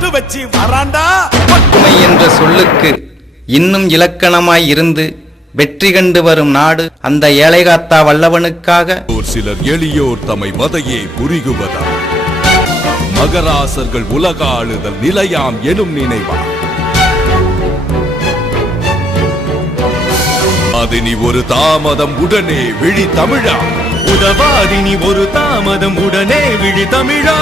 பொட்டு வச்சு வராண்டா. உண்மை என்ற சொல்லுக்கு இன்னும் இலக்கணமாய் இருந்து வெற்றி கண்டு வரும் நாடு அந்த ஏழைகாத்தா வல்லவனுக்காக. ஒரு சிலர் எளியோர் தம்மை மதையே புரிகுவதா மகராசர்கள் உலக ஆளுதல் நிலையாம் எனும் நினைவா. அதினி ஒரு தாமதம் உடனே விழி தமிழா. உதவாதினி ஒரு தாமதம் உடனே விழி தமிழா.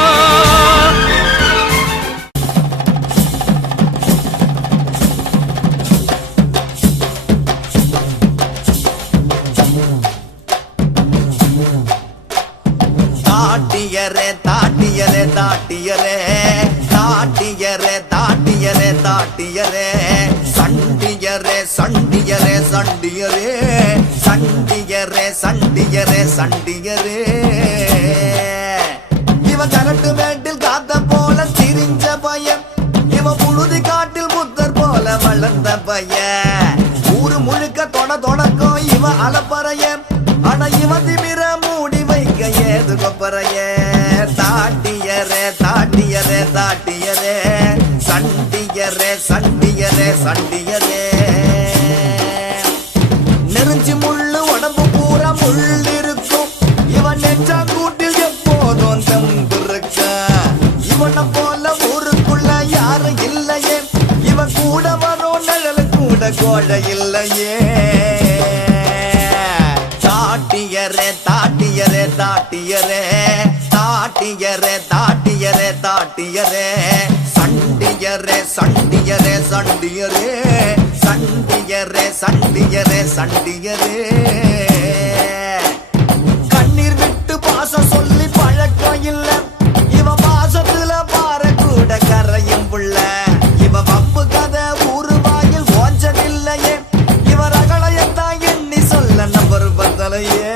தாட்டியரே தாட்டியரே தாட்டியரே தாட்டியரே தாட்டியரே தாட்டியரே சண்டியரே சண்டியரே சண்டியரே சண்டியரே சண்டியரே சண்டியரே. இவன் கரட்டு மேட்டில் காத்த போல திரிஞ்ச பையன், இவன் புழுதி காட்டில் புத்தர் போல வளர்ந்த பையன். ஊரு முழுக்க தொடக்கம் இவன் அலப்பறையன், ஆனா இவன் திமிர மூடி வைக்க ஏது கொப்பறையே. தாட்டியரே தாட்டியரே தாட்டியரே சண்டியரே சண்டியரே சண்டியரே. நெருஞ்சி முள்ளு உடம்பு பூரா முள் இருக்கும், இவன் நெஞ்சா கூட்டில் எப்போதும் தம்பிருக்க. இவனை போல ஊருக்குள்ள யாரும் இல்லையே, இவன் கூட வரும் நிழல் கூட கோழை இல்லையே. தாட்டியரே தாட்டியரே தாட்டியரே தாட்டியரே தாட்டியரே தாட்டியரே சண்டியரே சண்டியரே சண்டியரே சண்டியரே சண்டியரே சண்டியரே. கண்ணீர் விட்டு பாசம் சொல்லி பழக்கம் இல்ல, இவ பாசத்துல பாற கூட கரையும் புள்ள. இவ வம்பு கதை ஊரு வாயில் ஓஞ்சதில்லையே, இவ ரகளையத்தான் எண்ணி சொல்ல நம்பர் பத்தலையே.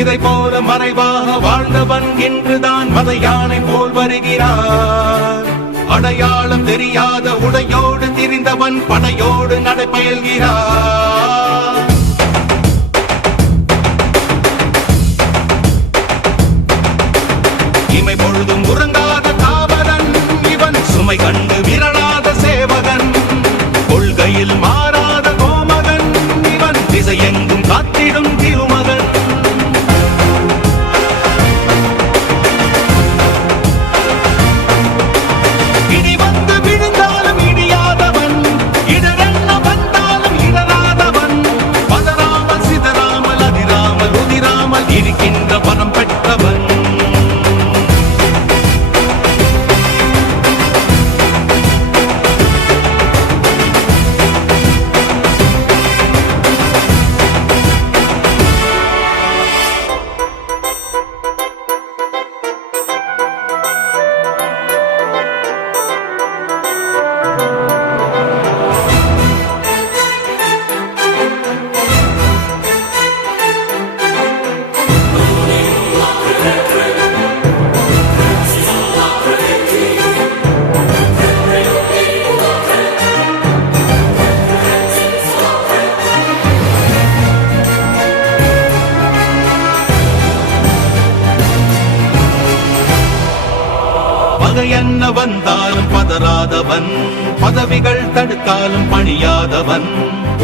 இதை போல மறைவாக வாழ்ந்தவன் இன்றுதான் மத யானை போல் வருகிறார். அடையாளம் தெரியாத உடையோடு திரிந்தவன் படையோடு நடைபயல்கிறார். இமை பொழுதும் உறங்காத காவலன் இவன், சுமை கண்டு விரலாத சேவகன், கொள்கையில் மாறாத கோமகன் இவன், திசையெங்கும் காத்திடும் திருமகன். என்ன வந்தாலும் பதறாதவன், பதவிகள் தடுத்தாலும் பணியாதவன்,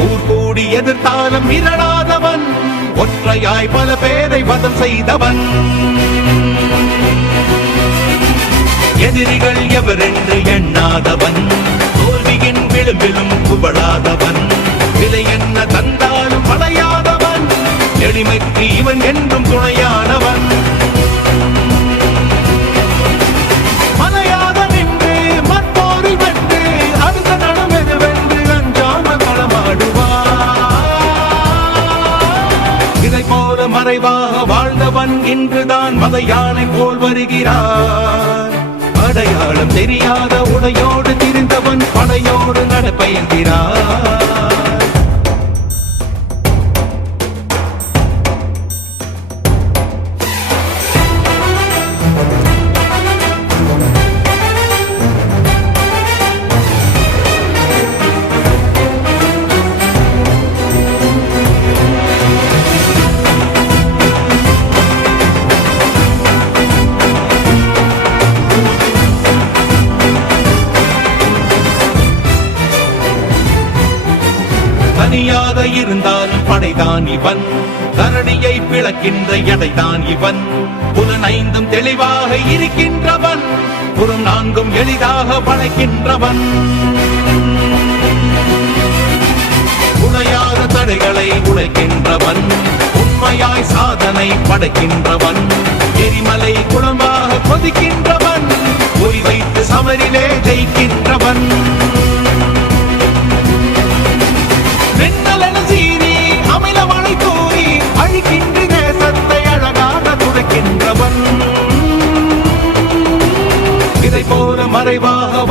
ஊர் கூடி எதிர்த்தாலும் மிரளாதவன், ஒற்றையாய் பல பேரை வதம் செய்தவன். எதிரிகள் எவரென்று எண்ணாதவன், தோல்வியின் விளிம்பிலும் புகழாதவன், விலை என்ன தந்தாலும் படையாதவன், எளிமைக்கு இவன் என்றும் துணையானவன். மறைவாக வாழ்ந்தவன் இன்றுதான் மத யானை போல் வருகிறார். அடையாளம் தெரியாத உடையோடு திரிந்தவன் படையோடு நடப்பயன்கிறார். தனியாக இருந்தாலும் படைதான் இவன், கரடியை பிளக்கின்ற எடைதான் இவன். புலனைந்தும் தெளிவாக இருக்கின்றவன், புறம் நான்கும் எளிதாக வளைக்கின்றவன். உடையாத தடைகளை உடைக்கின்றவன், உண்மையாய் சாதனை படைக்கின்றவன். எரிமலை குளமாக கொதிக்கின்றவன், குறி வைத்து சமரிலே ஜெயிக்கின்றவன். வெண்ணலென சீறி அமிலமழை தூறி அழிக்கின்ற தேசத்தை அழகாக துடைக்கின்றவன். இதை போல மறைவா